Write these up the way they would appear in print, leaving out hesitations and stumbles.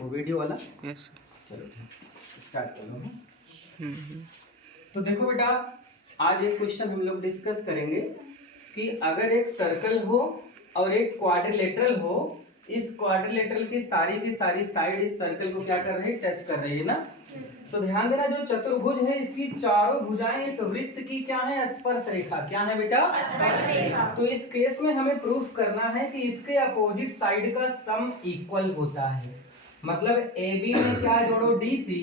वो वीडियो वाला। यस। चलो स्टार्ट कर लो। तो देखो बेटा, आज एक क्वेश्चन हम लोग डिस्कस करेंगे कि अगर एक सर्कल हो और एक क्वाड्रिलेटरल हो, इस क्वाड्रिलेटरल की सारी साइड इस सर्कल को क्या कर रही है, टच कर रही है ना। तो ध्यान देना, जो चतुर्भुज है इसकी चारों भुजाएं इस वृत्त की क्या है, स्पर्श रेखा। क्या है बेटा? स्पर्श रेखा। तो इस केस में हमें प्रूफ करना है कि इसके अपोजिट साइड का सम इक्वल होता है। मतलब AB में क्या जोड़ो, DC,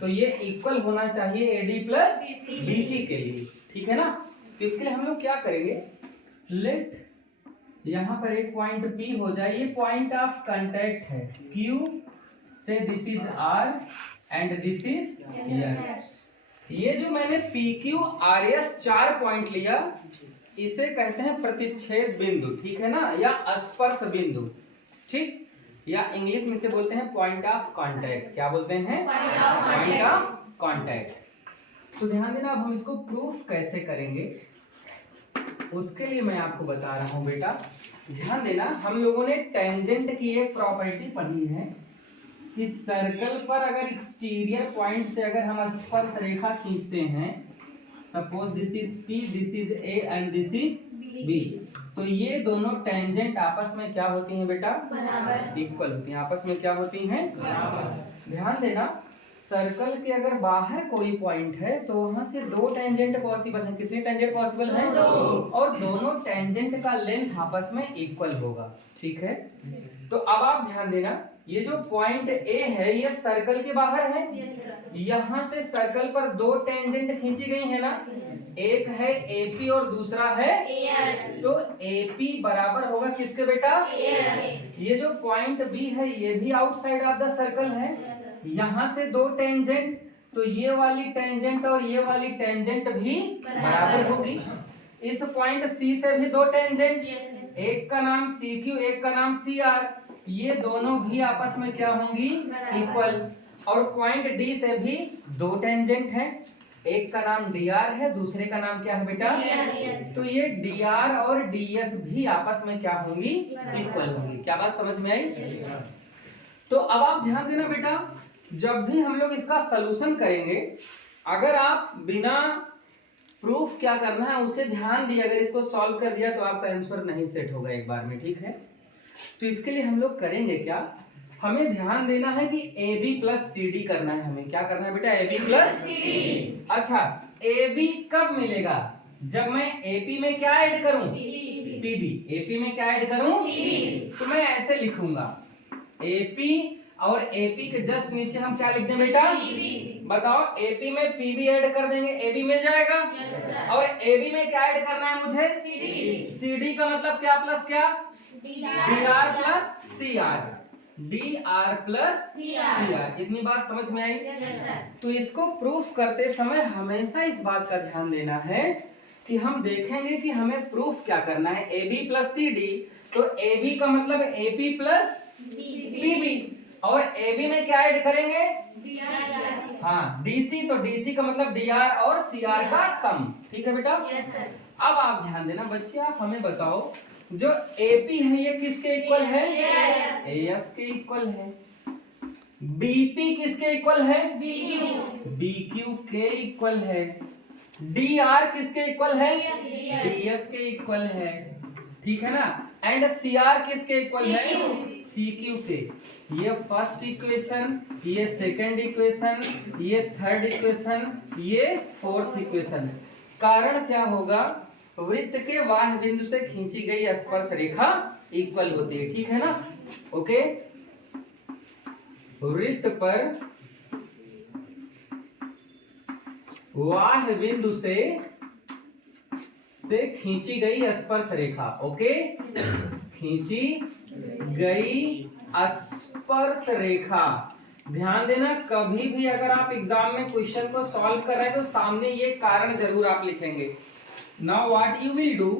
तो ये इक्वल होना चाहिए AD प्लस BC के लिए, ठीक है ना। तो इसके लिए हम लोग क्या करेंगे, लेट यहाँ पर एक पॉइंट P हो जाए, ये पॉइंट ऑफ कांटेक्ट है Q से, this is R and this is S। ये जो मैंने PQRS 4 पॉइंट लिया, इसे कहते हैं प्रतिच्छेद बिंदु, ठीक है ना, या स्पर्श बिंदु, ठीक, या इंग्लिश में से बोलते हैं पॉइंट ऑफ कांटेक्ट। क्या बोलते हैं? Point of contact. तो ध्यान देना, अब हम इसको प्रूफ कैसे करेंगे उसके लिए मैं आपको बता रहा हूं बेटा। ध्यान देना, हम लोगों ने टेंजेंट की एक प्रॉपर्टी पढ़ी है कि सर्कल पर अगर एक्सटीरियर पॉइंट से अगर हम स्पर्श रेखा खींचते हैं, suppose this is P, this is A and this is B, तो ये दोनों टेंजेंट आपस में क्या होती हैं बेटा? बराबर, इक्वल होती हैं। आपस में क्या होती हैं? बराबर। ध्यान देना, सर्कल के अगर बाहर कोई पॉइंट है तो वहां से दो टेंजेंट पॉसिबल है। कितने टेंजेंट पॉसिबल है? दो। और दोनों टेंजेंट का लेंथ आपस में इक्वल होगा, ठीक है। तो अब आप ध्यान देना, ये जो पॉइंट A है ये सर्कल के बाहर है। यहाँ से सर्कल पर दो टेंजेंट खींची गई है ना, एक है AP और दूसरा है AS। तो AP बराबर होगा किसके बेटा? AS। ये जो पॉइंट B है ये भी आउटसाइड ऑफ द सर्कल है। यहाँ से दो टेंजेंट, तो ये वाली टेंजेंट और ये वाली टेंजेंट भी बराबर होगी। इस पॉइंट C से भी दो टेंजेंट, एक का नाम CQ, एक का नाम CR, ये दोनों भी आपस में क्या होंगी? इक्वल। और पॉइंट D से भी दो टेंजेंट है, एक का नाम DR है, दूसरे का नाम क्या है बेटा? DS। तो ये DR और DS भी आपस में क्या होंगी? इक्वल होंगी। क्या बात समझ में आई? तो अब आप ध्यान देना बेटा, जब भी हम लोग इसका सलूशन करेंगे, अगर आप बिना प्रूफ क्या करना है उसे ध्यान दिए, अगर इसको सॉल्व कर दिया तो आपका आंसर नहीं सेट होगा एक बार में, ठीक है। तो इसके लिए हम लोग करेंगे क्या, हमें ध्यान देना है कि AB प्लस CD करना है। हमें क्या करना है बेटा? AB plus CD। अच्छा, AB कब मिलेगा? जब मैं AP में क्या ऐड करूं? PB। AP में क्या ऐड करूं? PB। तो मैं ऐसे लिखूंगा, AP और AP के जस्ट नीचे हम क्या लिख दें बेटा? बताओ, AP में PB ऐड कर देंगे, AB मिल जाएगा। और AB में क्या ऐड करना है मुझे? CD का मतलब क्या प्लस क्या? DR plus CR। DR plus CR। इतनी बात समझ में आई? तो इसको प्रूफ करते समय हमेशा इस बात का ध्यान देना है कि हम देखेंगे कि हमें प्रूफ क्या करना है। AB प्लस CD, तो AB का मतलब AP प्लस PB, और AB में क्या ऐड करेंगे? हाँ, DC, तो DC का मतलब DR और CR का सम, ठीक है बेटा। अब आप ध्यान देना बच्चे, आप हमें बताओ, जो AP है ये किसके इक्वल है? AS के इक्वल है। BP किसके इक्वल है? BQ के इक्वल है। DR किसके इक्वल है? DS के इक्वल है, ठीक है ना। एंड CR किसके इक्वल है? CQ के। ये फर्स्ट इक्वेशन, ये सेकंड इक्वेशन, ये थर्ड इक्वेशन, ये फोर्थ इक्वेशन। कारण क्या होगा? वृत्त के बाह्य बिंदु से खींची गई स्पर्श रेखा इक्वल होती है, ठीक है ना। ओके, वृत्त पर बाह्य बिंदु से खींची गई स्पर्श रेखा, ओके, खींची गई स्पर्श रेखा। ध्यान देना, कभी भी अगर आप एग्जाम में क्वेश्चन को सॉल्व कर रहे हैं तो सामने ये कारण जरूर आप लिखेंगे। Now what you will do,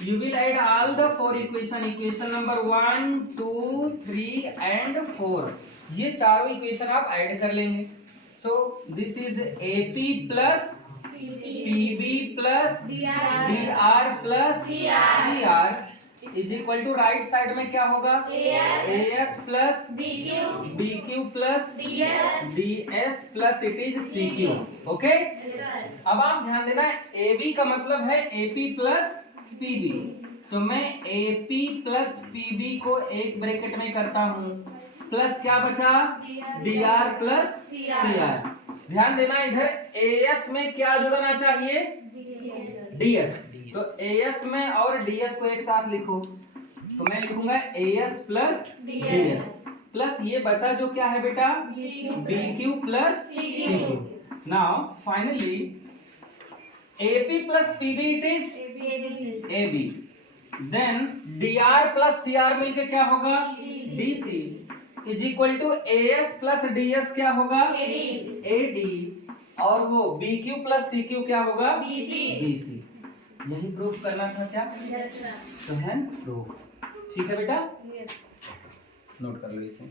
you will add all the four equation number 1 2 3 and 4, ये चारों इक्वेशन आप ऐड कर लेंगे। So this is AP plus PB plus DR plus CR is equal to right side में क्या होगा AS plus BQ plus DS plus it is CQ। Okay, अब आप ध्यान देना AB का मतलब है AP प्लस PB, तो मैं AP प्लस PB को एक ब्रैकेट में करता हूं, प्लस क्या बचा DR प्लस CR। ध्यान देना इधर AS में क्या जुड़ना चाहिए DS, तो AS में और DS को एक साथ लिखो, तो मैं लिखूंगा AS प्लस DS प्लस ये बचा जो क्या है बेटा BQ प्लस CQ। Now finally AP plus PB it is AB, then DR plus CR मिलके क्या होगा DC is equal to AS plus DS क्या होगा AD, और वो BQ प्लस CQ क्या होगा BC। यही प्रूफ करना था क्या? तो हेंस प्रूफ। ठीक है बेटा, नोट कर लो इसे।